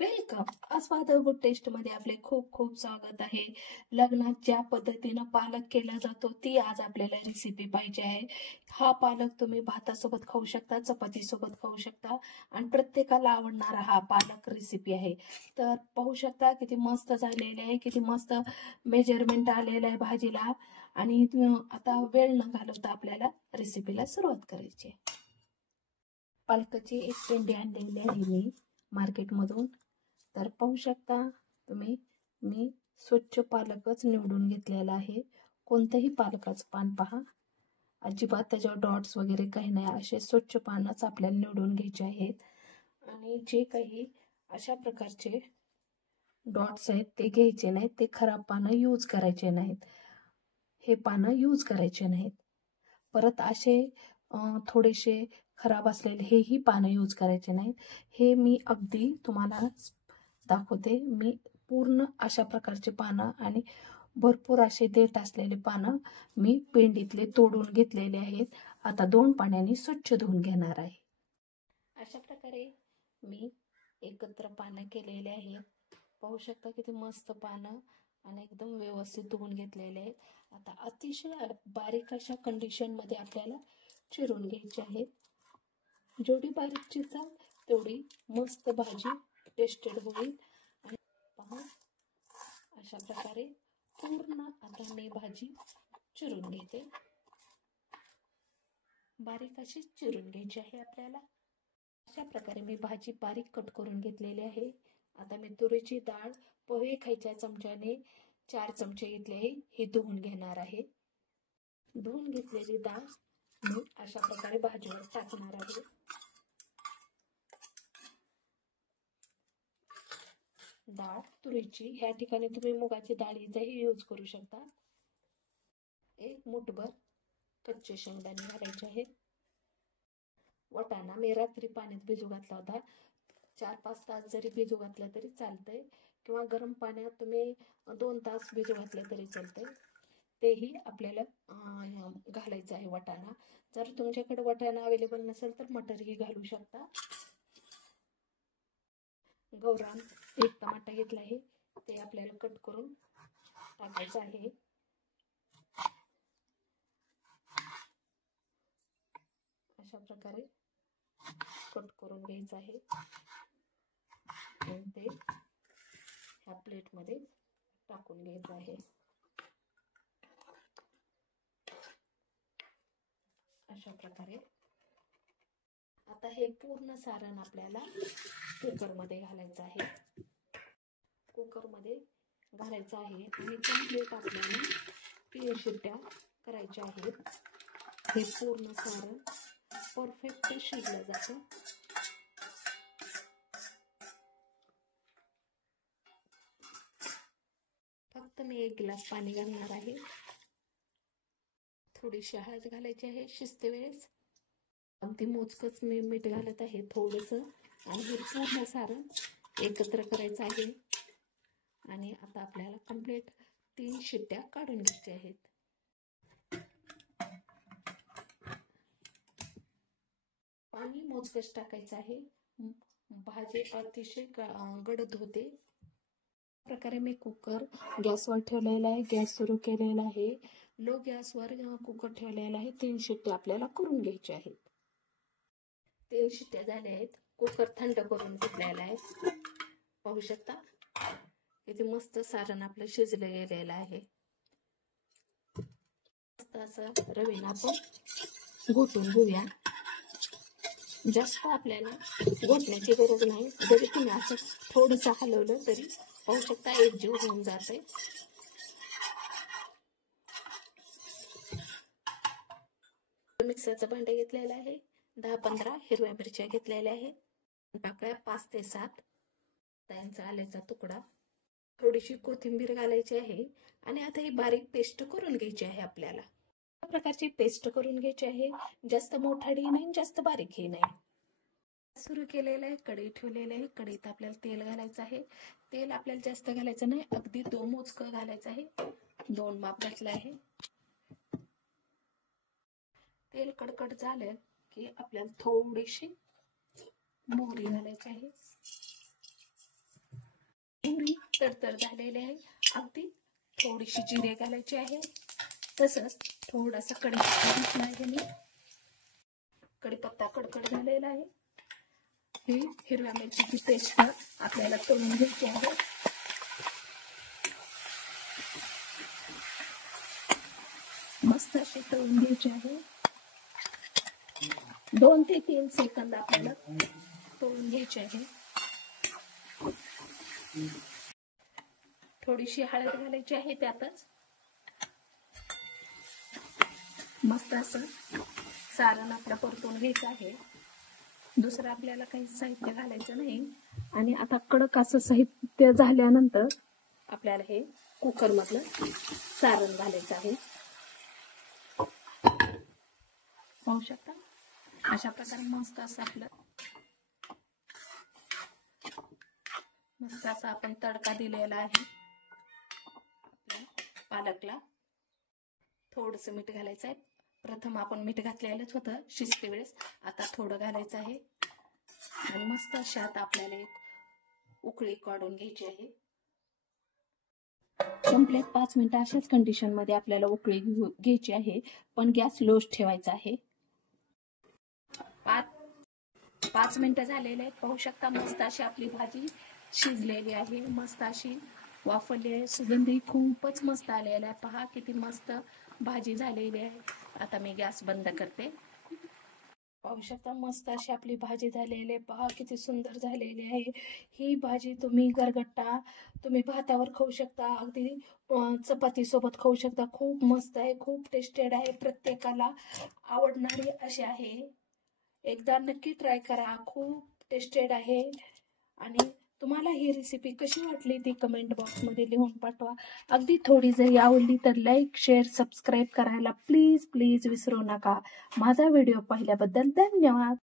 Welcome. आस्वाद good taste मध्ये आपले खूप खूप स्वागत आहे. लग्नात ज्या पद्धतीनं पालक केला जातो ती आज आपल्याला रेसिपी पाहिजे आहे. हा पालक तुम्ही भातासोबत खाऊ शकता, चपातीसोबत खाऊ शकता आणि प्रत्येकाला आवडणारा हा पालक रेसिपी आहे. तर पाहू शकता किती मस्त झालेले आहे, किती मस्त मेजरमेंट आलेलं आहे भाजीला. आणि आता वेळ न घालवता आपल्याला रेसिपीला सुरुवात करायची आहे. पालकाची एक पेंडी आणलेली आहे मी मार्केटमधून. तर पाहू शकता तुम्ही, मी स्वच्छ पालकच निवडून घेतलेला आहे. कोणतंही पालकाचं पान पहा, अजिबात त्याच्यावर डॉट्स वगैरे काही नाही, असे स्वच्छ पानच आपल्याला निवडून घ्यायचे आहेत. आणि जे काही अशा प्रकारचे डॉट्स आहेत ते घ्यायचे नाहीत, ते खराब पानं यूज करायचे नाहीत, हे पानं यूज करायचे नाहीत. परत असे थोडेसे खराब असलेले हेही पानं यूज करायचे नाहीत. हे मी अगदी तुम्हाला दाखवते. मी पूर्ण अशा प्रकारचे पानं आणि भरपूर असे देठ असलेले पानं मी पेंडीतले तोडून घेतलेले आहेत. आता 2 पाण्याने स्वच्छ धुवून घेणार आहे. अशा प्रकारे मी एकत्र पानं केलेले आहेत. पाहू शकता किती मस्त पानं आणि एकदम व्यवस्थित धुवून घेतलेले आहेत. आता अतिशय बारीक अशा कंडिशनमध्ये आपल्याला चिरून घ्यायचे आहेत. जेवढी बारीक चिरता तेवढी मस्त भाजी टेस्टेड होईल. आणि पहा अशा प्रकारे पूर्ण आता मी भाजी चिरून घेते. बारीक अशी चिरून घ्यायची आहे आपल्याला. अशा प्रकारे मी भाजी बारीक कट करून घेतलेली आहे. आता मी तुरीची डाळ पोहे खायच्या चमच्याने 4 चमचे घेतले आहे, हे धुवून घेणार आहे. धुवून घेतलेली डाळ मी अशा प्रकारे भाजीवर टाकणार आहे. डाळ तुरीची, ह्या ठिकाणी तुम्ही मुगाची डाळीचाही यूज करू शकता. 1 मूठभर कच्चे शेंगदाणे घालायचे आहेत. वाटाणा मी रात्री पाण्यात भिजू घातला होता. 4-5 तास जरी भिजू घातला तरी चालतंय, किंवा गरम पाण्यात तुम्ही 2 तास भिजू घातले तरी चालतंय. तेही आपल्याला घालायचं आहे वाटाणा. जर तुमच्याकडे वाटाणा अवेलेबल नसेल तर मटरही घालू शकता. गौरान 1 टमाटा घेतला आहे, ते आपल्याला कट करून टाकायचं आहे. अशा प्रकारे कट करून घ्यायचं आहे आणि ते ह्या प्लेटमध्ये टाकून घ्यायचं आहे. अशा प्रकारे आता हे पूर्ण सारण आपल्याला कुकरमध्ये घालायचं आहे. कुकरमध्ये घालायचं आहे आणि कम्प्लीट आपल्याला 3 शिट्ट्या करायच्या आहेत. हे पूर्ण सारण परफेक्ट शिजलं जातं. फक्त मी 1 ग्लास पाणी घालणार आहे. थोडीशी हळद घालायची आहे शिजते वेळेस. अगदी मोजकच मी मीठ घालत आहे थोडंसं. आणि हे पूर्ण सारण एकत्र करायचं आहे. आणि आता आपल्याला कंप्लीट 3 शिट्ट्या काढून घ्यायच्या आहेत. पाणी मोजकच टाकायचं आहे. भाजी अतिशय गडद होते. प्रकारे मी कुकर गॅसवर ठेवलेला आहे. गॅस सुरू केलेला आहे. लो गॅसवर कुकर ठेवलेला आहे. 3 शिट्ट्या आपल्याला करून घ्यायच्या आहेत. 3 शिट्ट्या झाल्या आहेत. कुकर थंड करून घेतलेला आहे. पाहू शकता किती मस्त सारण आपलं शिजलं गेलेलं आहे. मस्त असं रवीनं आपण घोटून घेऊया. जास्त आपल्याला घोटण्याची गरज नाही. जरी तुम्ही असं थोडंसं हलवलं तरी पाहू शकता एकजीव होऊन जाते. मिक्सरचं भांडं घेतलेलं आहे. 10-15 हिरव्या मिरच्या घेतलेल्या आहेत. टाकल्या 5 ते 7 त्यांचा आल्याचा तुकडा. थोडीशी कोथिंबीर घालायची आहे. आणि आता ही बारीक पेस्ट करून घ्यायची आहे आपल्याला. अशा प्रकारची पेस्ट करून घ्यायची आहे. जास्त मोठाडी नाही, जास्त बारीकही नाही. सुरू केलेलं आहे. कढई ठेवलेलं आहे. कढईत आपल्याला तेल घालायचं आहे. तेल आपल्याला जास्त घालायचं नाही, अगदी 2 मोजकं घालायचं आहे. 2 माप घातलं आहे. तेल कडकड झालं की आपल्याला थोडीशी मोहरी घालायची आहे. पुरी तडतड झालेली आहे. अगदी थोडीशी जिरे घालायची आहे. तसंच थोडासा कढीपत्ता घातला आहे मी. कढीपत्ता कडकड झालेला आहे. ही हिरव्या मिरचीची पेस्ट आपल्याला तळून घ्यायची आहे. मस्त अशी तळून घ्यायची आहे. 2 ते 3 सेकंद आपल्याला तळून घ्यायचे आहे. थोडीशी हळद घालायची आहे त्यातच. मस्त असं सारण आपलं परतून घ्यायचं आहे. दुसरं आपल्याला काही साहित्य घालायचं नाही. आणि आता कडक असं साहित्य झाल्यानंतर आपल्याला हे कुकर मधलं सारण घालायचं आहे. पाहू शकता अशा प्रकारे मस्त असं आपलं मस्त असा आपण तडका दिलेला आहे. पालकला थोडंसं मीठ घालायचं आहे. प्रथम आपण मीठ घातलेलंच होतं शिजते वेळेस. आता थोडं घालायचं आहे. आणि मस्त अशी आता आपल्याला एक उकळी काढून घ्यायची आहे. कंप्लीट 5 मिनिटं अशाच कंडिशन मध्ये आपल्याला उकळी घ्यायची आहे. पण गॅस लोच ठेवायचा आहे. 5 मिनिटं झालेले आहेत. पाहू शकता मस्त अशी आपली भाजी शिजलेली आहे. मस्त अशी वाफरली आहे. सुगंधी खूपच मस्त आलेला आहे. पहा किती मस्त भाजी झालेली आहे. आता मी गॅस बंद करते. पाहू शकता मस्त अशी आपली भाजी झालेली आहे. पहा किती सुंदर झालेली आहे. ही भाजी तुम्ही गरगट्टा तुम्ही भातावर खाऊ शकता. अगदी चपाती सोबत खाऊ शकता. खूप मस्त आहे. खूप टेस्टेड आहे. प्रत्येकाला आवडणारी अशी आहे. एकदा नक्की ट्राय करा. खूप टेस्टेड आहे. आणि तुम्हाला ही रेसिपी कशी वाटली ती कमेंट बॉक्समध्ये लिहून पाठवा. अगदी थोडी जरी आवडली तर लाईक शेअर सबस्क्राईब करायला प्लीज विसरू नका. माझा व्हिडिओ पाहिल्याबद्दल धन्यवाद.